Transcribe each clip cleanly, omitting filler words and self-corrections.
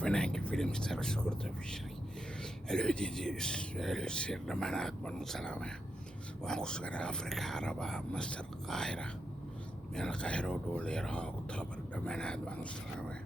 fenanche film ستار شكرت في الشري العديديس السير لمنات بن سلامة وأنقصر أفريقيا عربة مصر القاهرة من القاهرة ودول العراق أكتوبر لمنات بن سلامة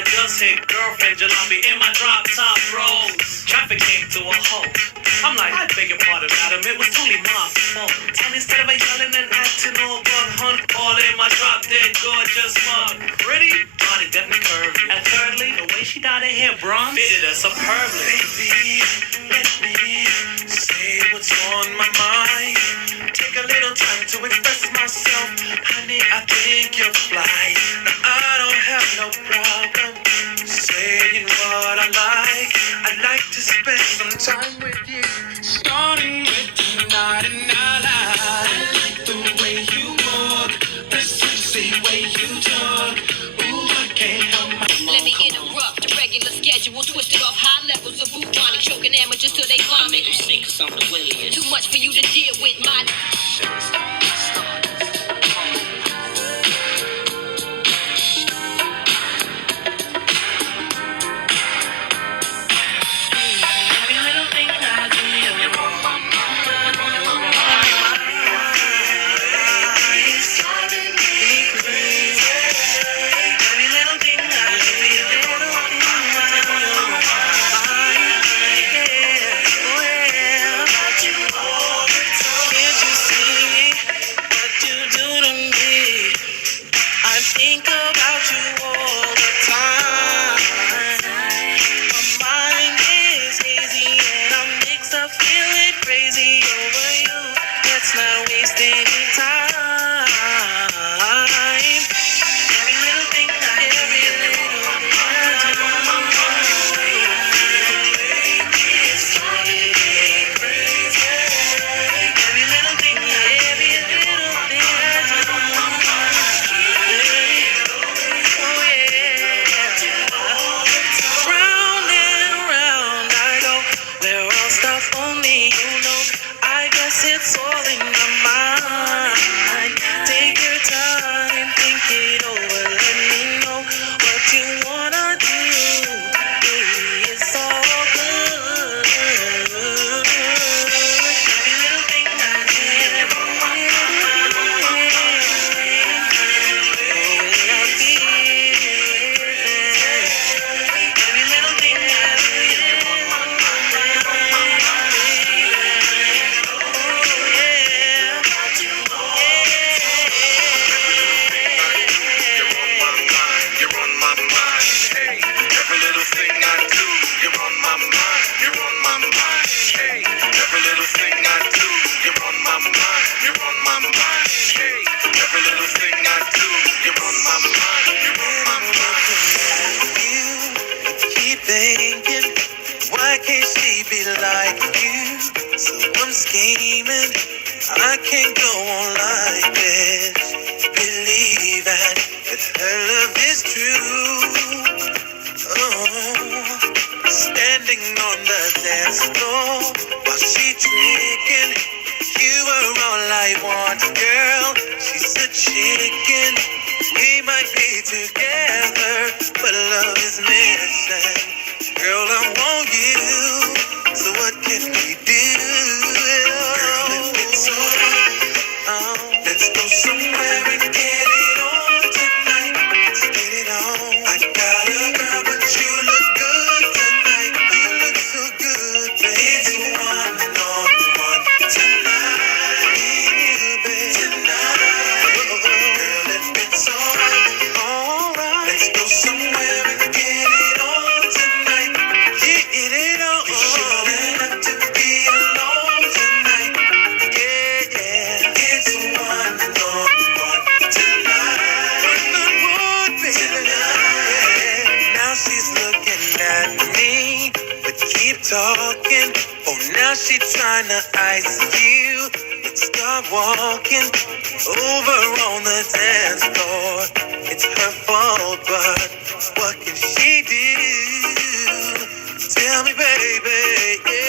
I just hit girlfriend jalopy in my drop top rolls. Traffic came to a halt. I'm like, I beg your pardon, madam, it was totally my fault. And instead of a yelling and acting all bug hunt, all in my drop dead gorgeous mug. Pretty, body definitely curvy. And thirdly, the way she dyed her hair bronze fitted her superbly. Baby, let me say what's on my mind. Take a little time to express myself. Honey, I think you're fly. Now I don't have no problem saying what I like. I like to spend some time with you. Starting with tonight and I like the way you walk, the sexy way you talk. Ooh, I can't help my Let me interrupt the regular schedule, twisted off high levels of bubonic, choking amateurs till they vomit. You sick or something weird. Too much for you to deal with, my. Think about you all the time. My mind is hazy and I'm mixed up, feeling crazy over you. Let's not waste any time. Every little thing I do, every little thing I do. It's driving me crazy. Every little thing I do. Round and round I go, where all stuff only you know. I guess it's all in my mind. Take your time, think it over, let me know what you wanna do. Baby, it's all good. Every little thing I do, every little thing I You're on my mind. Hey, every little thing I do, you're on my mind. You're on my mind. Hey, every little thing I do, you're on my mind. You're on my mind. Hey, every little thing I do, you're on my mind. You're on my mind. You keep thinking, why can't she be like you? So I'm scheming, I can't go on like this. Believing that her love is true. Oh, standing on the dance floor while she drinking. You are all I want, girl. She's a chicken. We might be together, but love is missing. Girl, I want you. So what can we do? Girl, if it's alright, let's go somewhere and get it on tonight. Let's get it on. I got a girl, but you look good tonight. You look so good, baby. It's one and only one tonight. You, baby, tonight. Girl, if it's alright, let's go somewhere and get it on tonight. Get it on. You shouldn't have to be alone tonight. Yeah, yeah. It's one and only one tonight. One and one, baby. Tonight. Now she's looking at me, but keep talking. Oh, now she tryna ice you. Let's start walking over on the dance floor. It's her fault, but what can she do? Tell me, baby. Yeah.